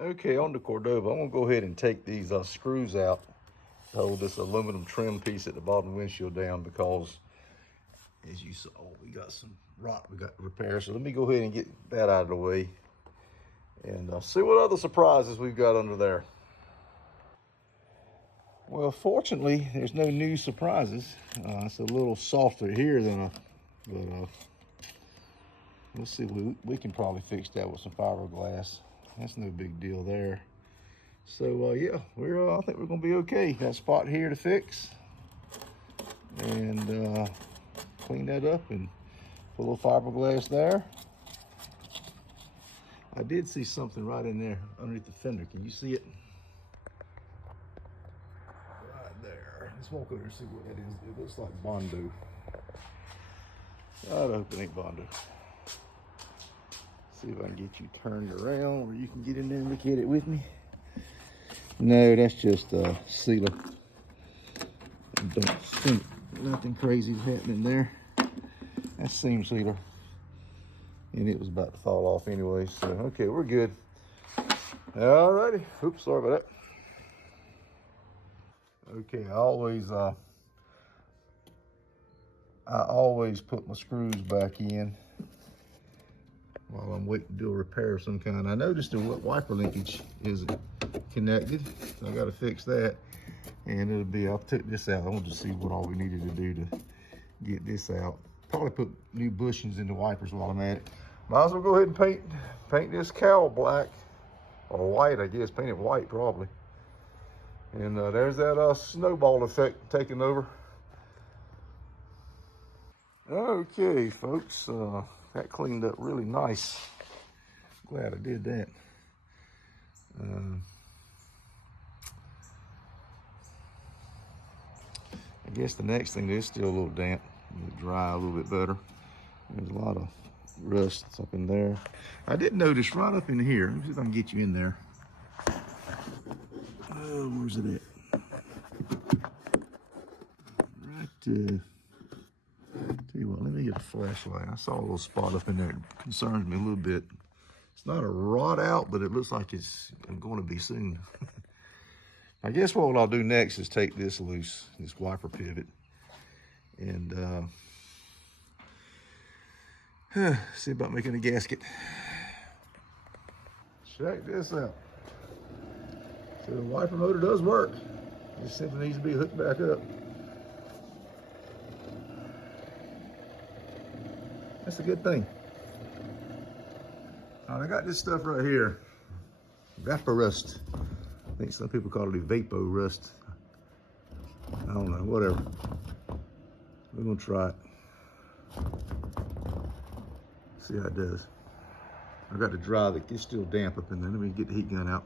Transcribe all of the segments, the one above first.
Okay, on the Cordoba, I'm gonna go ahead and take these screws out to hold this aluminum trim piece at the bottom windshield down, because as you saw, we got some rot we got to repair. So let me go ahead and get that out of the way and see what other surprises we've got under there. Well, fortunately, there's no new surprises. It's a little softer here than but let's see, we can probably fix that with some fiberglass. That's no big deal there. So yeah, I think we're gonna be okay. Got a spot here to fix, and clean that up and put a little fiberglass there. I did see something right in there underneath the fender. Can you see it? Right there. Let's walk over and see what that is. It looks like Bondo. I hope it ain't Bondo. See if I can get you turned around where you can get in there and look at it with me. No, that's just a sealer. I don't think nothing crazy is happening there. That's seam sealer. And it was about to fall off anyway, so okay, we're good. Alrighty. Oops, sorry about that. Okay, I always put my screws back in while I'm waiting to do a repair of some kind. I noticed the wiper linkage isn't connected, so I got to fix that. And I'll take this out. I want to see what all we needed to do to get this out. Probably put new bushings in the wipers while I'm at it. Might as well go ahead and paint this cowl black, or white, I guess. Paint it white probably. And there's that snowball effect taking over. Okay, folks, that cleaned up really nice. Glad I did that. I guess the next thing is still a little damp. It'll dry a little bit better. There's a lot of rust up in there. I did notice right up in here. Let me see if I can get you in there. Oh, where's it at? Right. Tell you what, let me get a flashlight. I saw a little spot up in there. It concerns me a little bit. It's not a rot out, but it looks like it's going to be soon. I guess what I'll do next is take this loose, this wiper pivot, and see about making a gasket. Check this out. So the wiper motor does work. It simply needs to be hooked back up. That's a good thing. All right, I got this stuff right here. Vapor rust. I think some people call it vapor rust. I don't know, whatever. We're gonna try it. See how it does. I got to dry it. It's still damp up in there. Let me get the heat gun out.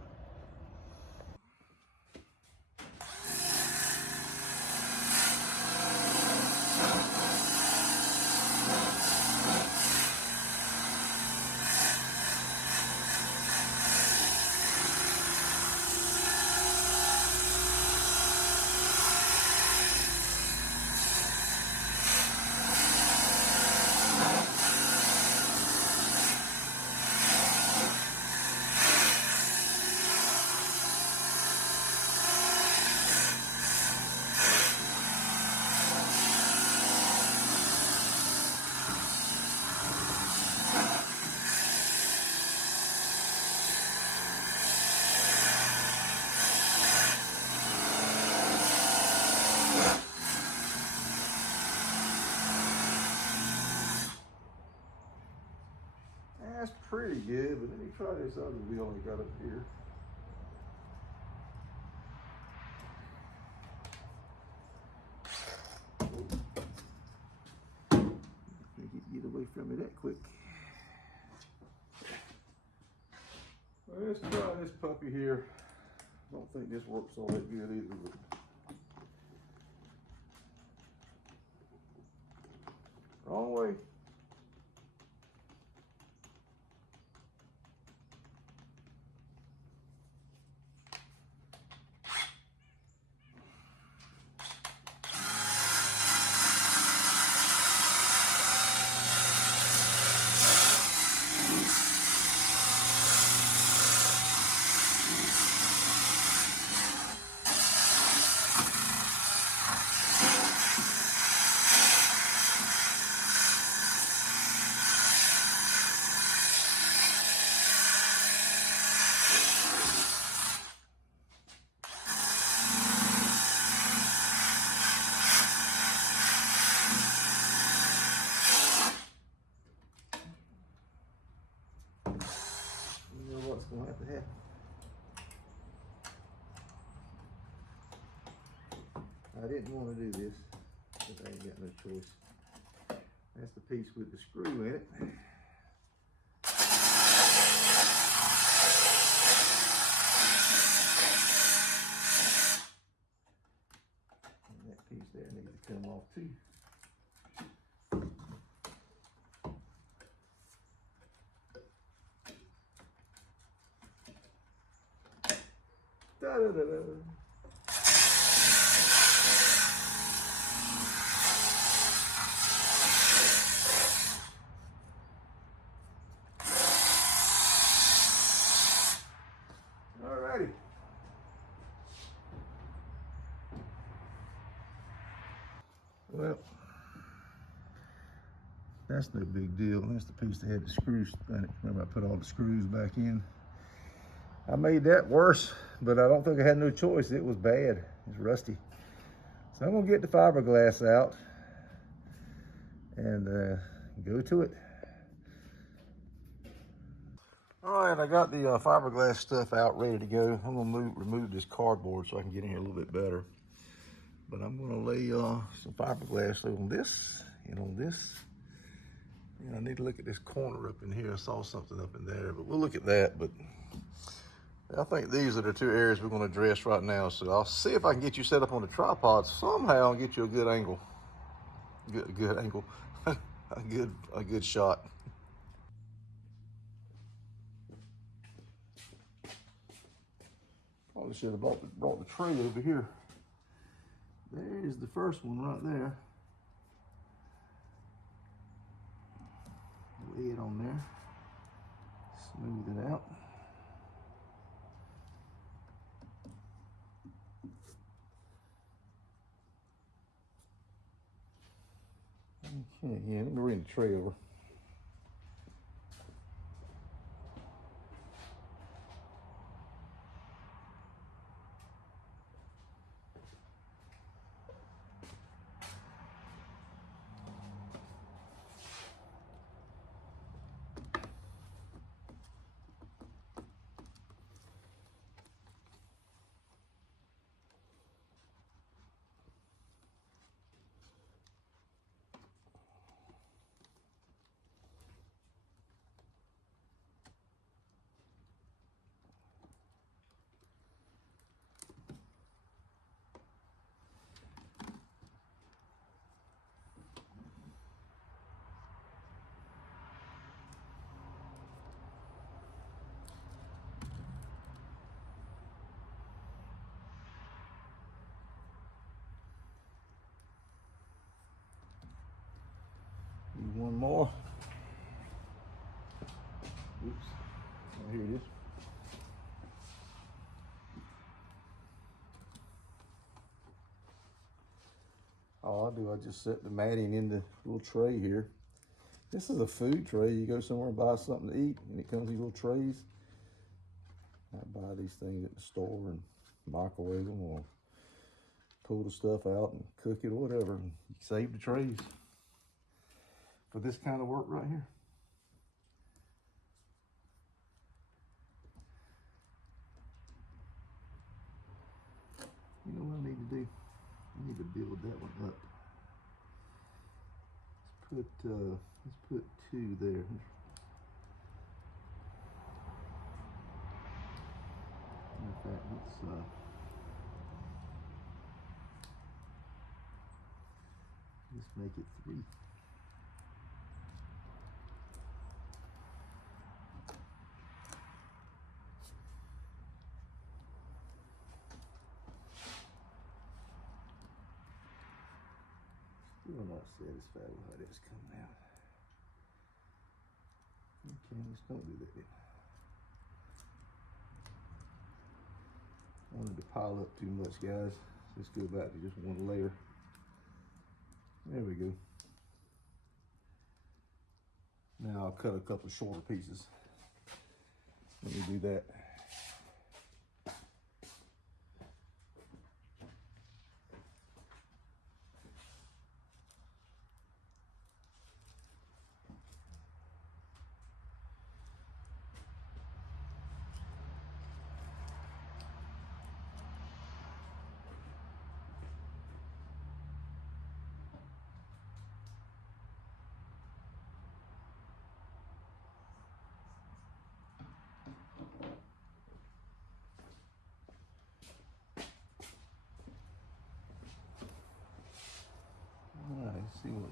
That's pretty good, but let me try this other wheel I got up here. Can't get away from me that quick. Well, let's try this puppy here. I don't think this works all that good either, but wrong way. gonna have to happen. I didn't want to do this, but I ain't got no choice. That's the piece with the screw in it. And that piece there needs to come off too. Da-da-da-da. Alrighty. Well, that's no big deal. That's the piece that had the screws in it. Remember, I put all the screws back in. I made that worse, but I don't think I had no choice. It was bad. It's rusty. So I'm gonna get the fiberglass out and go to it. All right, I got the fiberglass stuff out, ready to go. I'm gonna remove this cardboard so I can get in here a little bit better. But I'm gonna lay some fiberglass on this and on this. And I need to look at this corner up in here. I saw something up in there, but we'll look at that. But I think these are the two areas we're gonna address right now. So I'll see if I can get you set up on the tripod somehow and get you a good angle. Good angle, a good shot. Probably should have brought the tray over here. There's the first one right there. Lay it on there. Smooth it out. Okay, yeah, let me bring the tray over. One more. Oops. Oh, here it is. All I do, I just set the matting in the little tray here. This is a food tray. You go somewhere and buy something to eat, and it comes in these little trays. I buy these things at the store and microwave them or pull the stuff out and cook it or whatever. And you save the trays for this kind of work right here. You know what I need to do? I need to build that one up. Let's put two there. In fact, let's make it three. Still not satisfied with how that's coming out. Okay, let's don't do that then. I wanted to pile up too much, guys. Let's go back to just one layer. There we go. Now I'll cut a couple shorter pieces. Let me do that.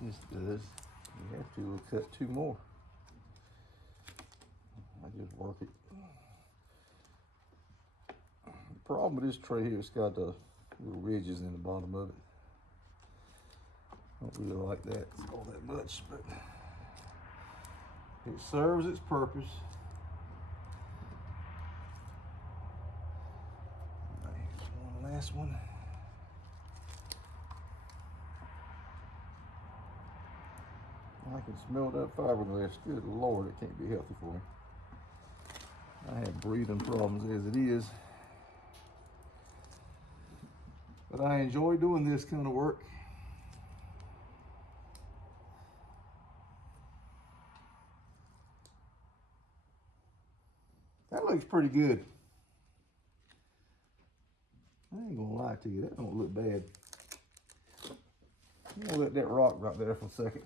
This does. You have to, we'll cut 2 more. I just work it. The problem with this tray here, it's got little ridges in the bottom of it. I don't really like that all that much, but it serves its purpose. Here's one last one. I can smell that fiberglass. Good Lord, it can't be healthy for me. I have breathing problems as it is. But I enjoy doing this kind of work. That looks pretty good. I ain't gonna lie to you, that don't look bad. I'm gonna let that rock right there for a second.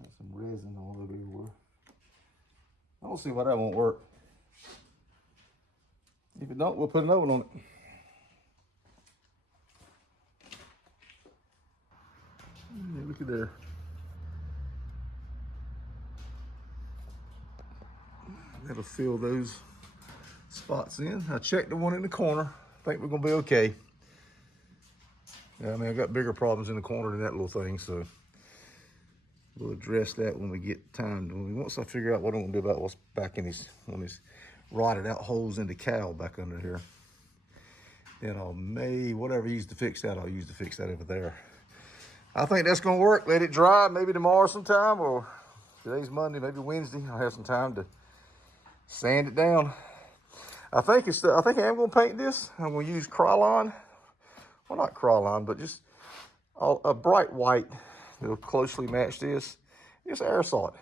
Got some resin all over everywhere. I don't see why that won't work. If it don't, we'll put another one on it. Yeah, look at there. That'll fill those spots in. I checked the one in the corner. I think we're gonna be okay. Yeah, I mean, I got bigger problems in the corner than that little thing, so we'll address that when we get time. Once I figure out what I'm gonna do about what's back in these rotted out holes in the cowl back under here, then whatever I use to fix that, I'll use to fix that over there. I think that's gonna work. Let it dry, maybe tomorrow sometime, or today's Monday, maybe Wednesday. I'll have some time to sand it down. I think I am gonna paint this. I'm gonna use Krylon. Well, not Krylon, but just a bright white that'll closely match this. Just aerosol it.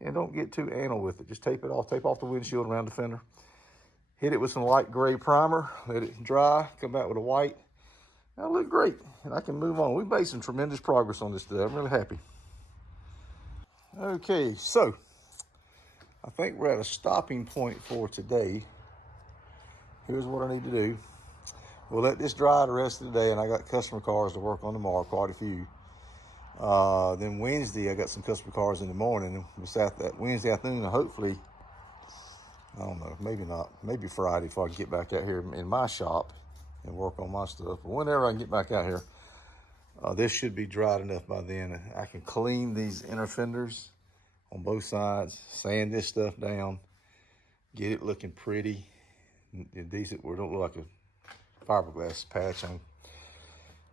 And don't get too anal with it. Just tape it off. Tape off the windshield around the fender. Hit it with some light gray primer. Let it dry. Come back with a white. That'll look great. And I can move on. We've made some tremendous progress on this today. I'm really happy. Okay, so I think we're at a stopping point for today. Here's what I need to do. We'll let this dry the rest of the day, and I got customer cars to work on tomorrow, quite a few. Then Wednesday, I got some customer cars in the morning. Besides that, Wednesday afternoon, hopefully, I don't know, maybe not, maybe Friday if I can get back out here in my shop and work on my stuff. But whenever I can get back out here, this should be dried enough by then. I can clean these inner fenders on both sides, sand this stuff down, get it looking pretty and decent where it don't look like a fiberglass patch on.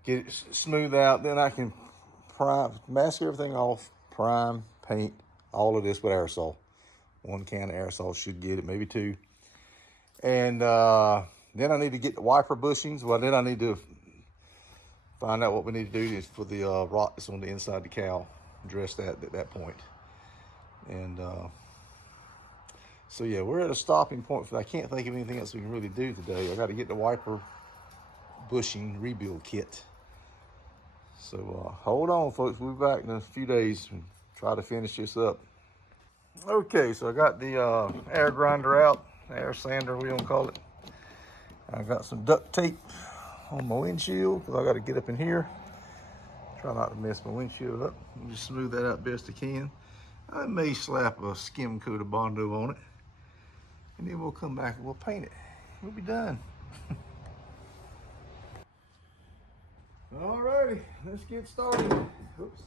Get it smooth out, then I can mask everything off, prime, paint, all of this with aerosol. 1 can of aerosol should get it, maybe 2. And then I need to get the wiper bushings. Well, then I need to find out what we need to do is for the rot that's on the inside of the cowl, address that at that point. And so yeah, we're at a stopping point. I can't think of anything else we can really do today. I got to get the wiper bushing rebuild kit. So hold on, folks. We'll be back in a few days and try to finish this up. Okay, so I got the air grinder out, air sander, we don't call it. I got some duct tape on my windshield because I got to get up in here. Try not to mess my windshield up. Just smooth that out best I can. I may slap a skim coat of Bondo on it, and then we'll come back and we'll paint it. We'll be done. Alrighty, let's get started. Oops.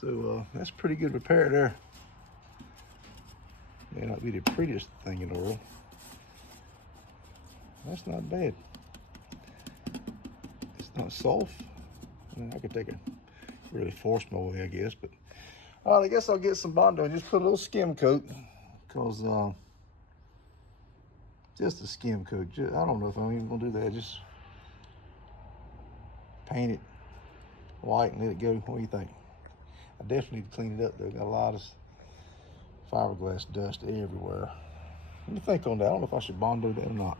So that's pretty good repair there. May not be the prettiest thing in the world. That's not bad. It's not soft. I mean, I could take a really force my way, I guess, but all right, I guess I'll get some Bondo and just put a little skim coat, because just a skim coat. I don't know if I'm even gonna do that. Just paint it white and let it go. What do you think? I definitely need to clean it up though. Got a lot of fiberglass dust everywhere. Let me think on that. I don't know if I should Bondo that or not.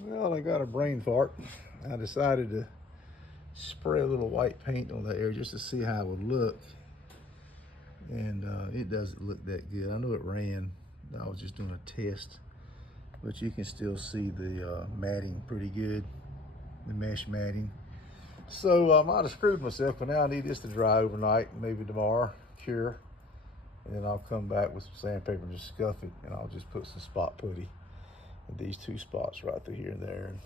Well, I got a brain fart. I decided to spray a little white paint on that area just to see how it would look. And it doesn't look that good. I know it ran. I was just doing a test. But you can still see the matting pretty good, the mesh matting. So I might have screwed myself, but now I need this to dry overnight, maybe tomorrow, cure. And then I'll come back with some sandpaper and just scuff it, and I'll just put some spot putty in these two spots right through here and there. And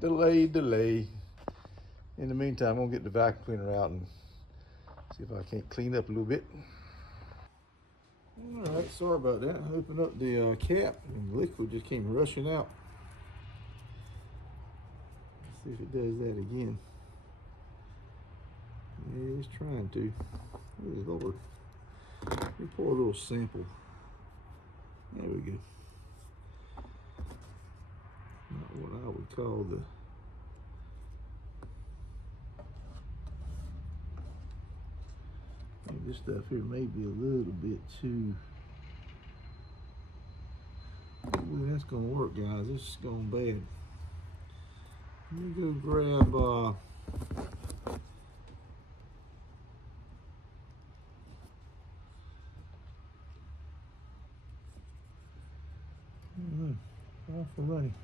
delay. In the meantime, I'm gonna get the vacuum cleaner out and see if I can't clean up a little bit. All right, sorry about that. I opened up the cap and the liquid just came rushing out. Let's see if it does that again. Yeah, it's trying to. Oh, Lord. Let me pour a little sample. There we go. Not what I would call the this stuff here may be a little bit too. Ooh, that's gonna work, guys. This is going bad. Let me go grab off the running.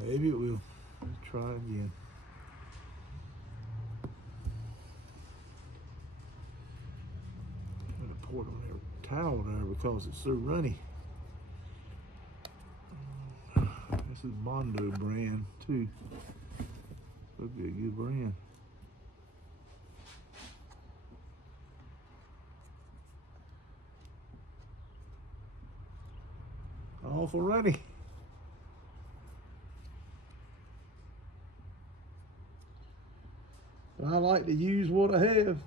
Maybe it will. Let's try again. I'm gonna pour it on their towel there because it's so runny. This is Bondo brand too. Would be a good brand. Awful runny. But I like to use what I have.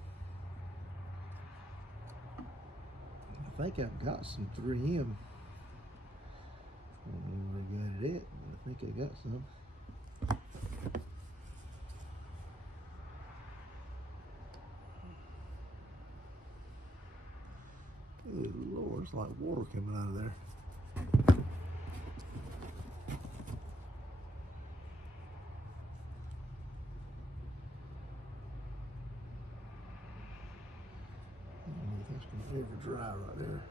I think I've got some 3M. I don't know where I got it at, but I think I got some. Good Lord, it's like water coming out of there. That's gonna ever dry right there.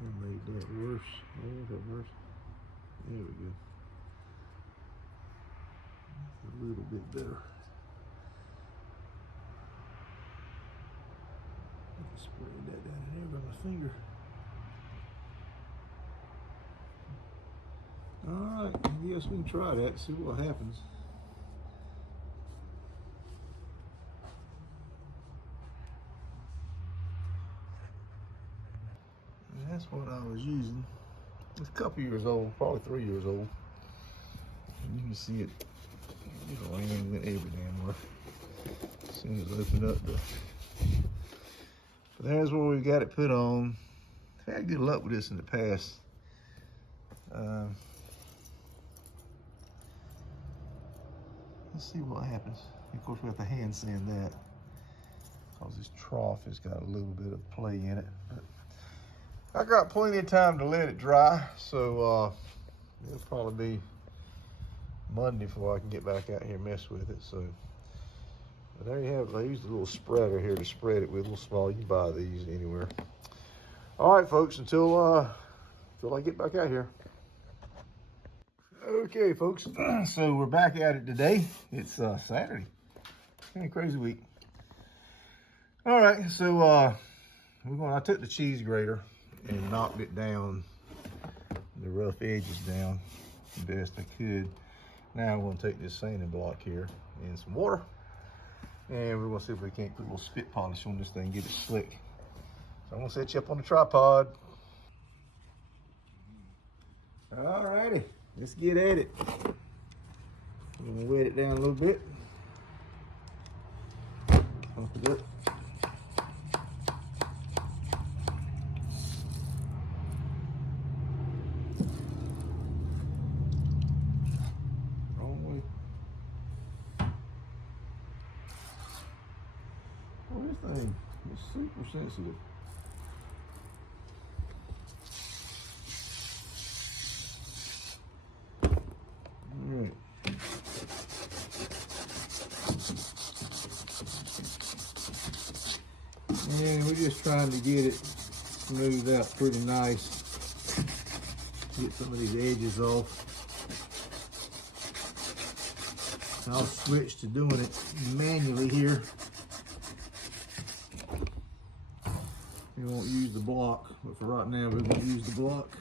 I made that worse. Oh, that worse. There we go. That's a little bit better. I can spray that down in there by my finger. All right, I guess we can try that, see what happens. And that's what I was using. It's a couple years old, probably 3 years old. And you can see it, it ran went every damn where. As soon as I opened up but there's where we got it put on. I've had good luck with this in the past. Let's see what happens. Of course, we have to hand sand that because this trough has got a little bit of play in it. But I got plenty of time to let it dry, so it'll probably be Monday before I can get back out here and mess with it. So but there you have it. I used a little spreader here to spread it with, a little small. You can buy these anywhere. All right, folks, until I get back out here. Okay, folks, so we're back at it today. It's Saturday. It's been a crazy week. All right, so I took the cheese grater and knocked it down, the rough edges down the best I could. Now I'm going to take this sanding block here and some water, and we're going to see if we can't put a little spit polish on this thing, get it slick. So I'm going to set you up on the tripod. All righty, let's get at it. I'm going to wet it down a little bit. Pump it up. Wrong way. Oh, this thing is super sensitive. All right. And we're just trying to get it smoothed out pretty nice. Get some of these edges off. I'll switch to doing it manually here. We won't use the block, but for right now we're going to use the block.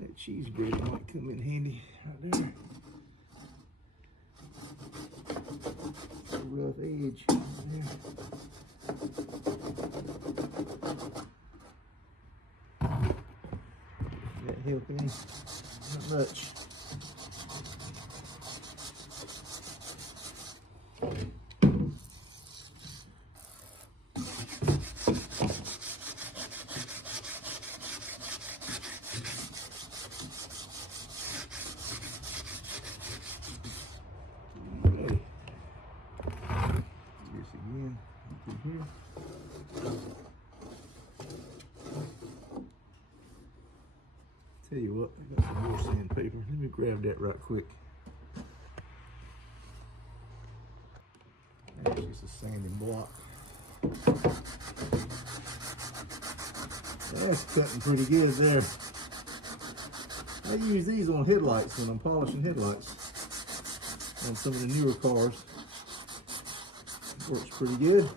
That cheese grater might come in handy right there. A rough edge right there. That help any? Not much. Tell you what, I got some more sandpaper. Let me grab that right quick. That's just a sanding block. That's cutting pretty good there. I use these on headlights when I'm polishing headlights on some of the newer cars. Works pretty good.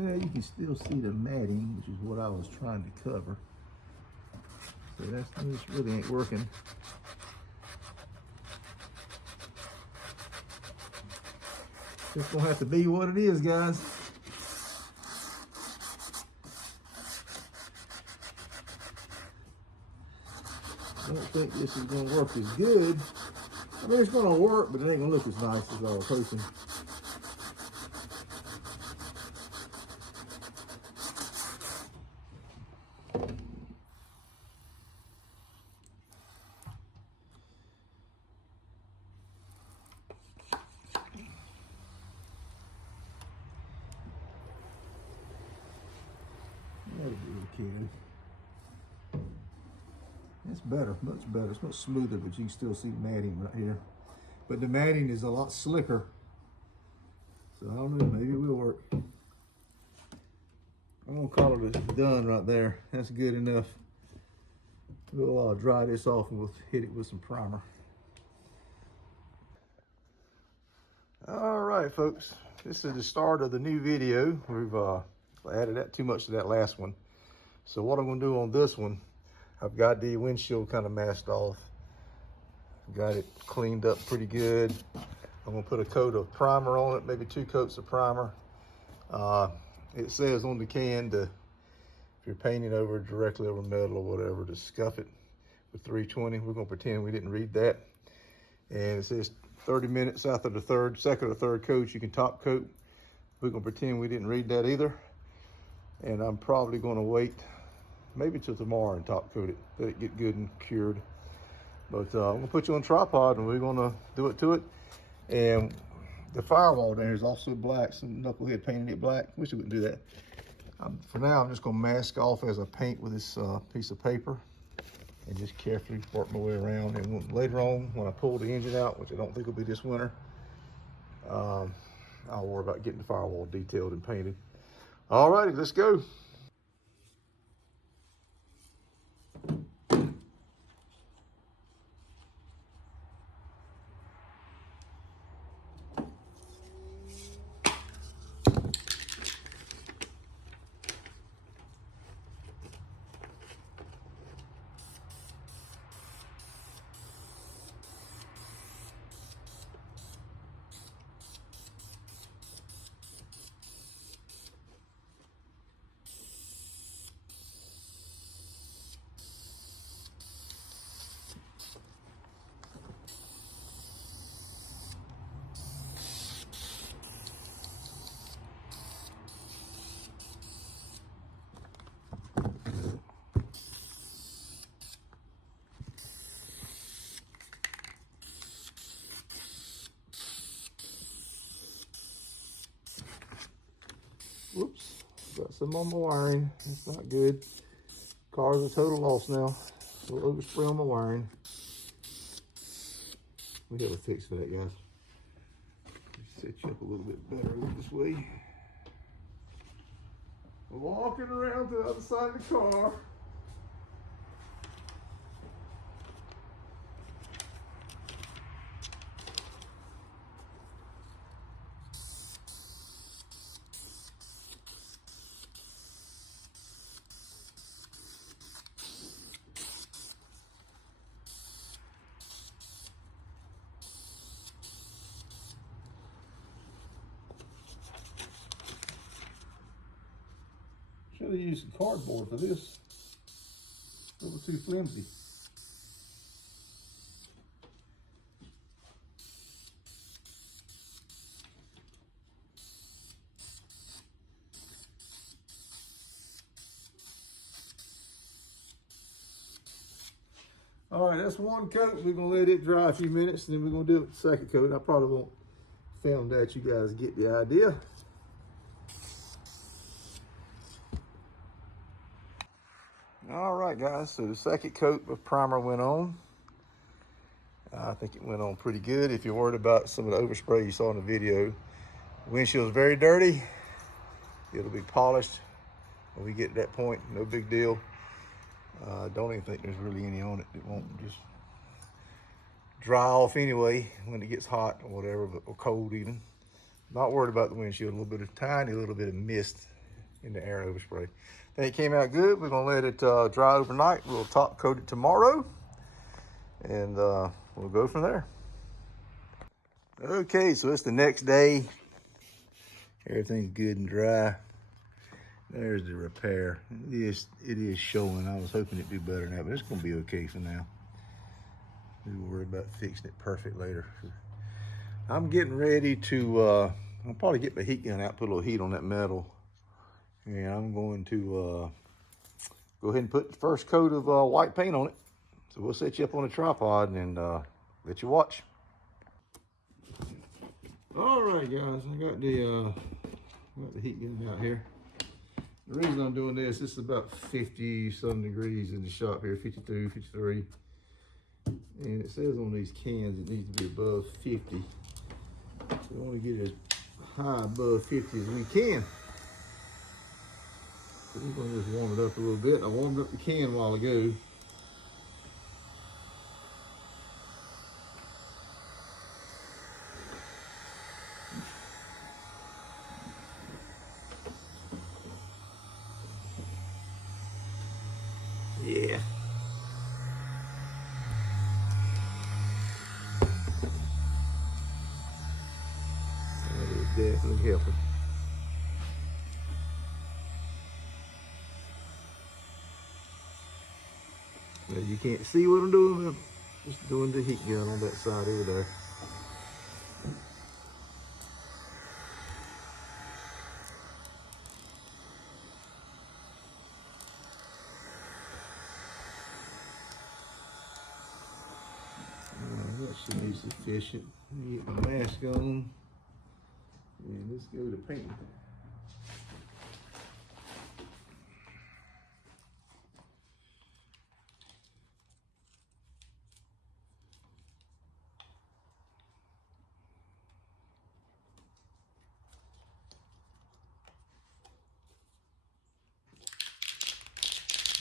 Yeah, you can still see the matting, which is what I was trying to cover. So this really ain't working. Just gonna have to be what it is, guys. I don't think this is gonna work as good. I mean, it's gonna work, but it ain't gonna look as nice as I was hoping. It's better, much better. It's not smoother, but you can still see the matting right here. But the matting is a lot slicker. So I don't know, maybe it will work. I'm gonna call it done right there. That's good enough. We'll dry this off and we'll hit it with some primer. All right, folks. This is the start of the new video. We've added that too much to that last one. So what I'm gonna do on this one, I've got the windshield kind of masked off. Got it cleaned up pretty good. I'm gonna put a coat of primer on it, maybe 2 coats of primer. It says on the can to, if you're painting over directly over metal or whatever, to scuff it with 320. We're gonna pretend we didn't read that. And it says 30 minutes after the second or third coat, you can top coat. We're gonna pretend we didn't read that either. And I'm probably gonna wait maybe till tomorrow and top coat it, let it get good and cured. But I'm gonna put you on tripod and we're gonna do it to it. And the firewall there is also black. Some knucklehead painted it black. Wish I wouldn't do that. For now, I'm just gonna mask off as I paint with this piece of paper and just carefully work my way around. And later on, when I pull the engine out, which I don't think will be this winter, I'll worry about getting the firewall detailed and painted. All righty, let's go. Whoops, got some on my wiring. That's not good. Car's a total loss now. A little overspray on my wiring. We have a fix for that, guys. Set you up a little bit better this way. We're walking around to the other side of the car. Should have used some cardboard for this. A little too flimsy. All right, that's one coat. We're gonna let it dry a few minutes and then we're gonna do it with the second coat. I probably won't film that, you guys get the idea. All right, guys, so the second coat of primer went on. I think it went on pretty good. If you're worried about some of the overspray you saw in the video, the windshield's very dirty. It'll be polished when we get to that point, no big deal. Don't even think there's really any on it. It won't just dry off anyway when it gets hot or whatever, or cold even. Not worried about the windshield. A tiny little bit of mist in the air overspray. I think it came out good. We're gonna let it dry overnight. We'll top coat it tomorrow and we'll go from there. Okay, so it's the next day. Everything's good and dry. There's the repair. It is showing. I was hoping it'd do better than that, but it's gonna be okay for now. We'll worry about fixing it perfect later. I'm getting ready to, I'll probably get my heat gun out, put a little heat on that metal. And I'm going to go ahead and put the first coat of white paint on it. So we'll set you up on a tripod and let you watch. All right, guys, I got the heat gun out here. The reason I'm doing this is about 50 some degrees in the shop here, 52, 53. And it says on these cans it needs to be above 50. So we want to get it as high above 50 as we can. So we're gonna just warm it up a little bit. I warmed up the can a while ago. Yeah. That is definitely helping. Now you can't see what I'm doing, but I'm just doing the heat gun on that side over there. That should be sufficient. Get my mask on, and let's go to painting.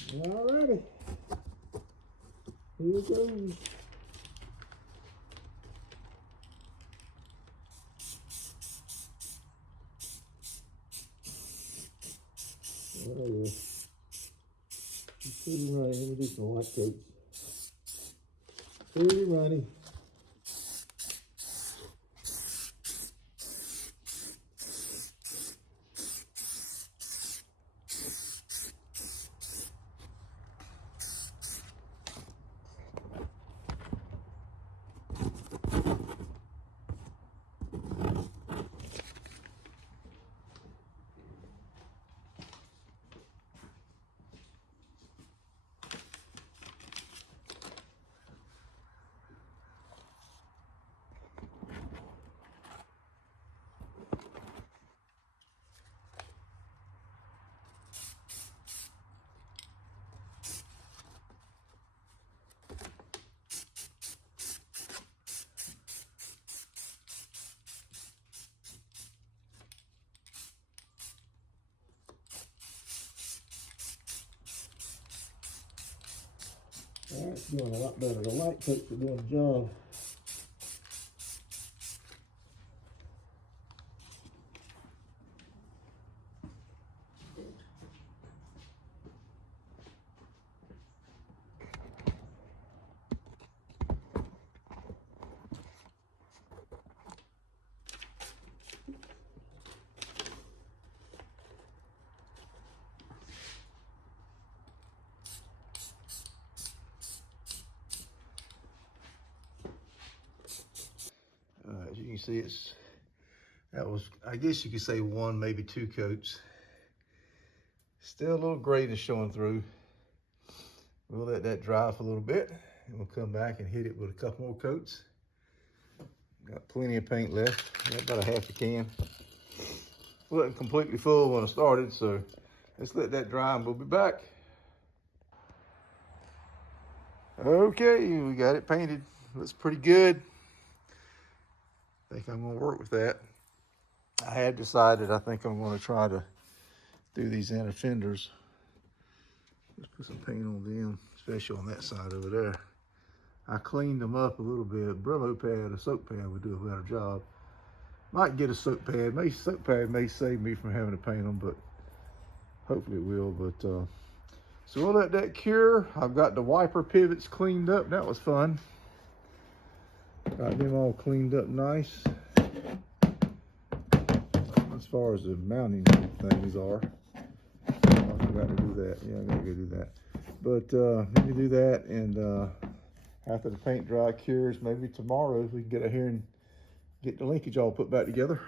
Alrighty, here it goes. Oh yeah, it's pretty runny. Let me do some white coats. Pretty runny. Alright, it's doing a lot better. The white coats are doing the job. As you can see, that was, I guess you could say one, maybe two coats. Still a little grayness showing through. We'll let that dry for a little bit, and we'll come back and hit it with a couple more coats. Got plenty of paint left. Got about a half a can. Wasn't completely full when I started, so let's let that dry and we'll be back. Okay, we got it painted. Looks pretty good. I think I'm gonna work with that. I had decided I think I'm gonna try to do these inner fenders. Let's put some paint on them, especially on that side over there. I cleaned them up a little bit. Brillo pad, a soap pad would do a better job. Might get a soap pad. Soap pad may save me from having to paint them, but hopefully it will. But so we'll let that cure. I've got the wiper pivots cleaned up. That was fun. Got them all cleaned up nice. As far as the mounting things are. I forgot to do that. Yeah, I gotta go do that. But let me do that, and after the paint dry cures, maybe tomorrow we can get out here and get the linkage all put back together.